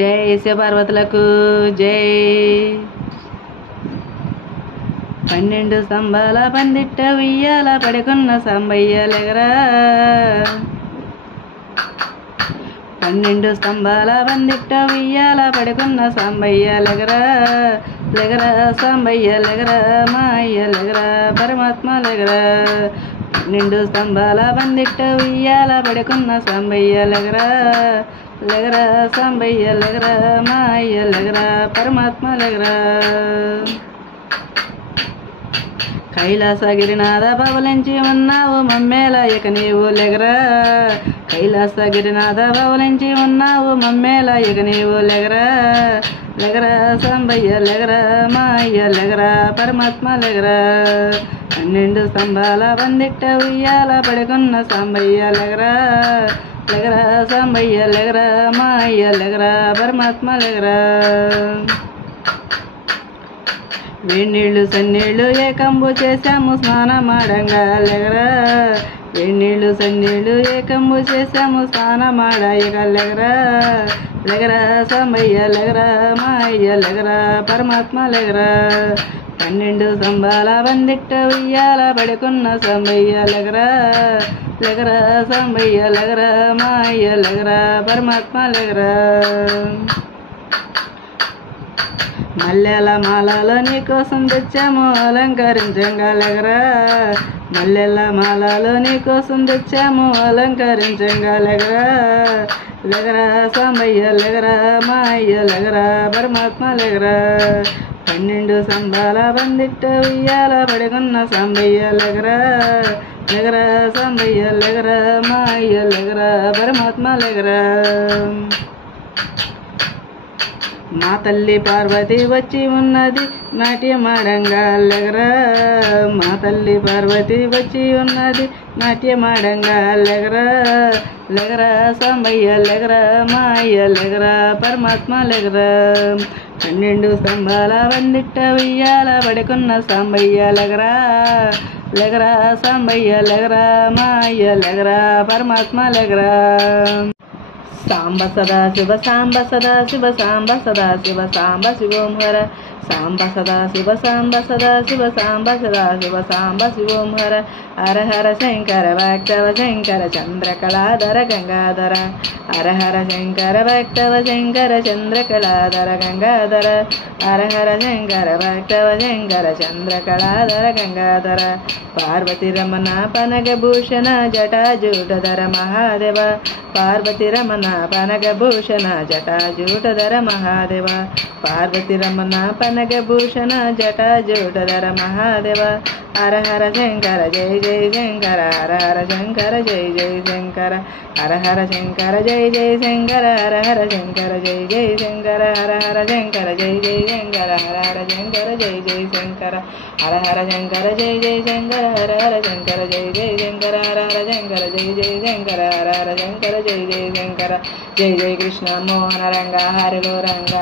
జై శివపార్వతులకు జై. 12 స్తంభాల పందిట్ట ఉయ్యాల పడుకున్న సాంబయ్య లెగరా. 12 స్తంభాల పందిట్ట ఉయ్యాల పడుకున్న సాంబయ్య లెగరా. లెగరా సాంబయ్య లెగరా, మా అయ్య లెగరా, పరమాత్మ లెగరా. 12 స్తంభాల పందిట్ట ఉయ్యాల పడుకున్న సాంబయ్య లెగరా. లెగరా సాంబయ్య లెగరా, మా అయ్య లెగరా, పరమాత్మ లెగరా. కైలాసగిరినాథ పవలించి ఉన్నావు మమ్మేల ఇక నీవు లెగరా. కైలాసగిరినాథ పవలించి ఉన్నావు మమ్మేల ఇక నీవు లెగరా. లెగరా సాంబయ్య లెగరా, మా అయ్య లెగరా, పరమాత్మ లెగరా. 12 స్తంభాల పందిట్ట ఉయ్యాల పడుకున్న సాంబయ్య లెగరా. లెగరా సాంబయ్య లెగరా, మా అయ్య లెగరా, పరమాత్మ లెగరా. వేణీళ్ళు సన్నీళ్ళు ఏకంబు చేశాము స్నానమాడంగా లెగరా. వేణీళ్ళు సన్నీళ్ళు ఏకంబు చేశాము స్నానమాడ ఇక లెగరా. లెగరా సాంబయ్య లెగరా, మా అయ్య లెగరా, పరమాత్మ లెగరా. 12 స్తంభాల పందిట్ట ఉయ్యాల పడుకున్న సాంబయ్య లెగరా. లెగరా సాంబయ్య లెగరా, మా అయ్య లెగరా, పరమాత్మ లెగరా. మల్లెల మాలలో నీకోసం తెచ్చాము అలంకరించంగా లెగరా. మల్లెల మాలలో నీకోసం తెచ్చాము అలంకరించంగా లెగరా. లెగరా సాంబయ్య లెగరా, మా అయ్య లెగరా, పరమాత్మ లెగరా. 12 స్తంభాల పందిట్ట ఉయ్యాల పడుకున్న సాంబయ్య లెగరా. లెగరా సాంబయ్య లెగరా, మా అయ్య లెగరా, పరమాత్మ లెగరా. మా తల్లి పార్వతి వచ్చి ఉన్నది నాట్యమాడంగా లెగరా. మా తల్లి పార్వతి వచ్చి ఉన్నది నాట్యమాడంగా లెగరా. లెగరా సాంబయ్య లెగరా, మా అయ్య లెగరా, పరమాత్మ లెగరా. 12 స్తంభాల పందిట్ట ఉయ్యాల పడుకున్న సాంబయ్య లెగరా. లెగరా సాంబయ్య లెగరా, మా అయ్య లెగరా, పరమాత్మ లెగరా. సాంబ సదా శివ సాంబ సదా శివ సాంబ సదా శివ సాంబ శివోం హర. సాంబ సదా శివ సాంబ సదా శివ సాంబ సదా శివ సాంబ శివోం హర. హర హర శంకర భక్తవ శంకర చంద్రకళాధర గంగాధర. హర హర శంకర భక్తవ శంకర చంద్రకళాధర గంగాధర. హర హర శంకర భక్తవ శంకర చంద్రకళాధర గంగాధర. పార్వతి రమణ పనగభూషణ జటాజూటధర మహాదేవ. పార్వతి రమణ పనగభూషణ జటాజూటధర మహాదేవ. పార్వతి రమణ పనగభూషణ జటాజూటధర మహాదేవ. హర హర శంకర జయ జయ శంకర. హర హర శంకర జయ జయ శంకర. హర హర శంకర జయ జయ శంకర. హర హర శంకర జయ జయ శంకర. హర హర శంకర జయ జయ శంకర. హర హర శంకర జయ జయ శంకర. హర హర శంకర జయ జయ శంకర. హర హర శంకర జయ జయ శంకర. హర హర శంకర జయ జయ శంకర. హర హర శంకర జయ జయ శంకర. జయ జయ కృష్ణ మోహన రంగ హరిలో రంగ.